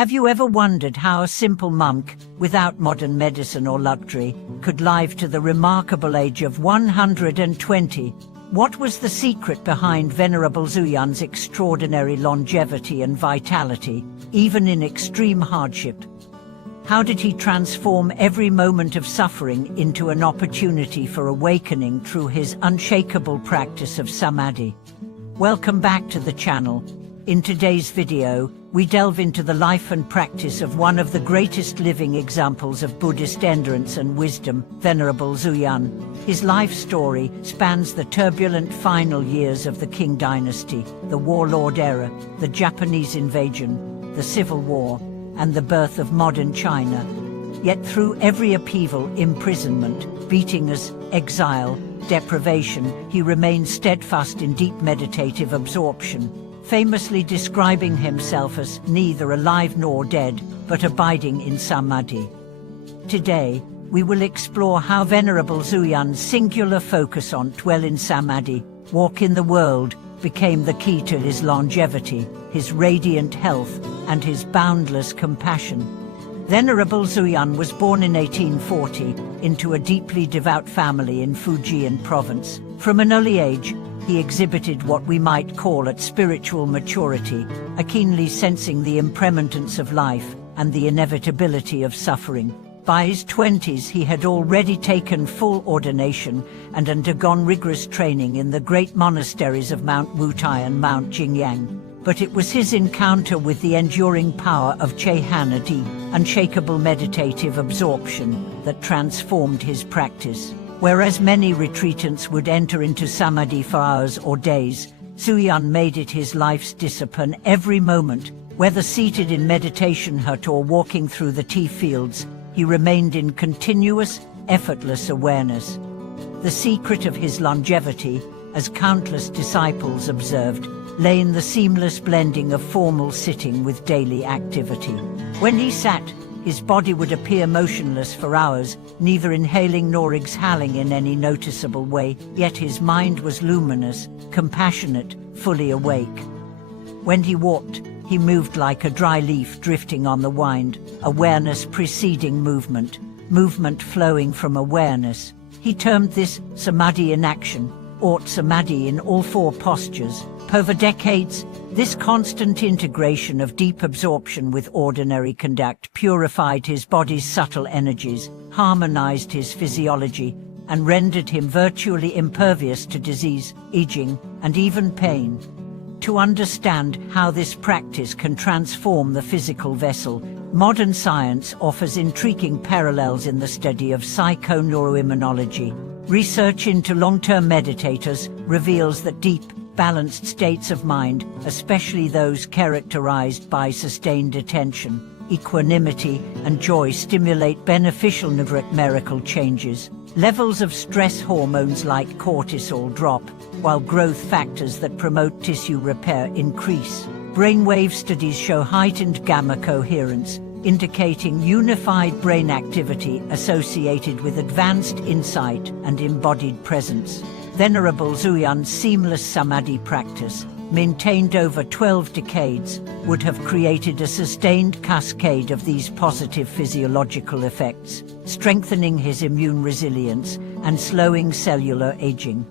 Have you ever wondered how a simple monk, without modern medicine or luxury, could live to the remarkable age of 120? What was the secret behind Venerable Zuyan's extraordinary longevity and vitality, even in extreme hardship? How did he transform every moment of suffering into an opportunity for awakening through his unshakable practice of Samadhi? Welcome back to the channel. In today's video, we delve into the life and practice of one of the greatest living examples of Buddhist endurance and wisdom, Venerable Zuyan. His life story spans the turbulent final years of the Qing dynasty, the warlord era, the Japanese invasion, the Civil War, and the birth of modern China. Yet through every upheaval, imprisonment, beatings, exile, deprivation, he remained steadfast in deep meditative absorption, famously describing himself as neither alive nor dead, but abiding in Samadhi. Today, we will explore how Venerable Zuyan's singular focus on dwell in Samadhi, walk in the world, became the key to his longevity, his radiant health, and his boundless compassion. Venerable Zuyan was born in 1840 into a deeply devout family in Fujian province. From an early age, he exhibited what we might call at spiritual maturity, a keenly sensing the impermanence of life and the inevitability of suffering. By his 20s, he had already taken full ordination and undergone rigorous training in the great monasteries of Mount Wutai and Mount Jingyang. But it was his encounter with the enduring power of Chehana-di, unshakable meditative absorption, that transformed his practice. Whereas many retreatants would enter into Samadhi for hours or days, Zuyan made it his life's discipline every moment. Whether seated in meditation hut or walking through the tea fields, he remained in continuous, effortless awareness. The secret of his longevity, as countless disciples observed, lay in the seamless blending of formal sitting with daily activity. When he sat, his body would appear motionless for hours, neither inhaling nor exhaling in any noticeable way, yet his mind was luminous, compassionate, fully awake. When he walked, he moved like a dry leaf drifting on the wind, awareness preceding movement, movement flowing from awareness. He termed this Samadhi in action, or Samadhi in all four postures. Over decades, this constant integration of deep absorption with ordinary conduct purified his body's subtle energies, harmonized his physiology, and rendered him virtually impervious to disease, aging, and even pain. To understand how this practice can transform the physical vessel, modern science offers intriguing parallels in the study of psychoneuroimmunology. Research into long-term meditators reveals that deep, balanced states of mind, especially those characterized by sustained attention, equanimity, and joy, stimulate beneficial numerical changes. Levels of stress hormones like cortisol drop, while growth factors that promote tissue repair increase. Brainwave studies show heightened gamma coherence, indicating unified brain activity associated with advanced insight and embodied presence. Venerable Zuyan's seamless Samadhi practice, maintained over 12 decades, would have created a sustained cascade of these positive physiological effects, strengthening his immune resilience and slowing cellular aging.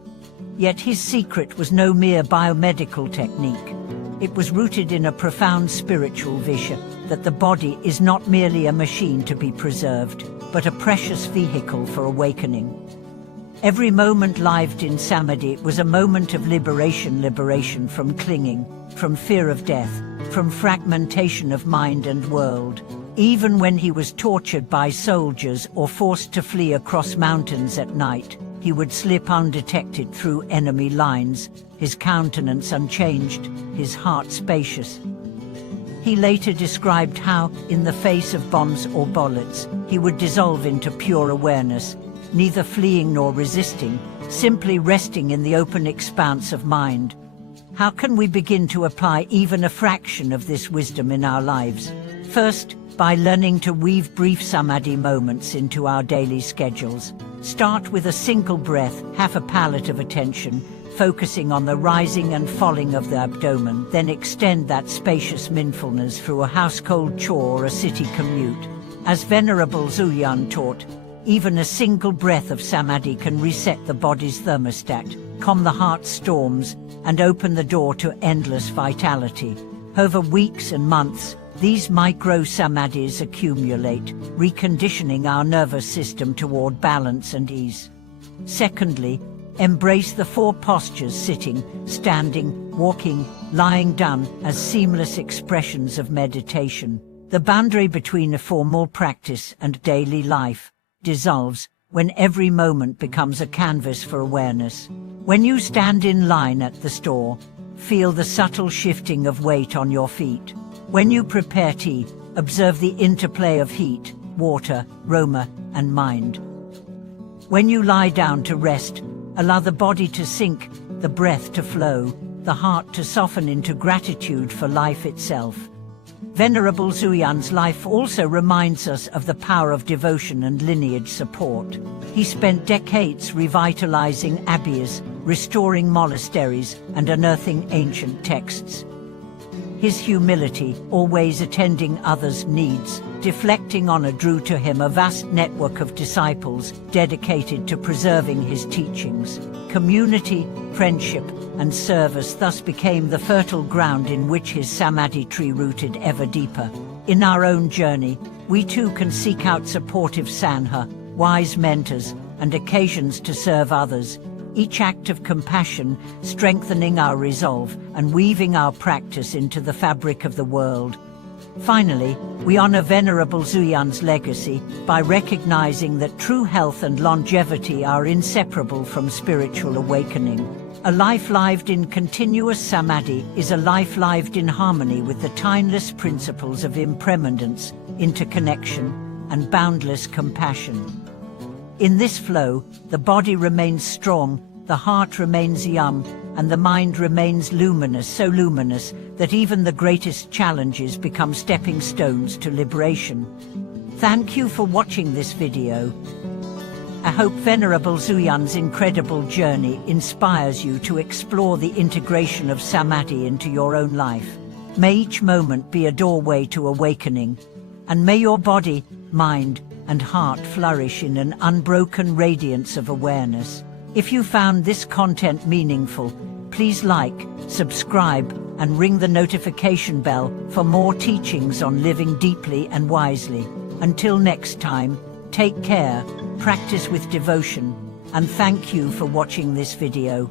Yet his secret was no mere biomedical technique. It was rooted in a profound spiritual vision that the body is not merely a machine to be preserved, but a precious vehicle for awakening. Every moment lived in Samadhi was a moment of liberation from clinging, from fear of death, from fragmentation of mind and world. Even when he was tortured by soldiers or forced to flee across mountains at night, he would slip undetected through enemy lines, his countenance unchanged, his heart spacious. He later described how, in the face of bombs or bullets, he would dissolve into pure awareness, neither fleeing nor resisting, simply resting in the open expanse of mind. How can we begin to apply even a fraction of this wisdom in our lives? First, by learning to weave brief Samadhi moments into our daily schedules. Start with a single breath, half a pallet of attention, focusing on the rising and falling of the abdomen. Then extend that spacious mindfulness through a household chore or a city commute. As Venerable Zuyan taught, even a single breath of Samadhi can reset the body's thermostat, calm the heart's storms, and open the door to endless vitality. Over weeks and months, these micro-samadhis accumulate, reconditioning our nervous system toward balance and ease. Secondly, embrace the 4 postures: sitting, standing, walking, lying down, as seamless expressions of meditation. The boundary between a formal practice and daily life dissolves when every moment becomes a canvas for awareness. When you stand in line at the store, feel the subtle shifting of weight on your feet. When you prepare tea, observe the interplay of heat, water, aroma, and mind. When you lie down to rest, allow the body to sink, the breath to flow, the heart to soften into gratitude for life itself. Venerable Zuyan's life also reminds us of the power of devotion and lineage support. He spent decades revitalizing abbeys, restoring monasteries, and unearthing ancient texts. His humility, always attending others' needs, deflecting honor, drew to him a vast network of disciples dedicated to preserving his teachings. Community, friendship, and service thus became the fertile ground in which his Samadhi tree rooted ever deeper. In our own journey, we too can seek out supportive Sangha, wise mentors, and occasions to serve others, each act of compassion strengthening our resolve and weaving our practice into the fabric of the world. Finally, we honor Venerable Zuyan's legacy by recognizing that true health and longevity are inseparable from spiritual awakening. A life lived in continuous samadhi is a life lived in harmony with the timeless principles of impermanence, interconnection, and boundless compassion. In this flow, the body remains strong, the heart remains young, and the mind remains luminous, so luminous that even the greatest challenges become stepping stones to liberation. Thank you for watching this video. I hope Venerable Zuyan's incredible journey inspires you to explore the integration of Samadhi into your own life. May each moment be a doorway to awakening, and may your body, mind, and heart flourish in an unbroken radiance of awareness. If you found this content meaningful, please like, subscribe, and ring the notification bell for more teachings on living deeply and wisely. Until next time, take care, practice with devotion, and thank you for watching this video.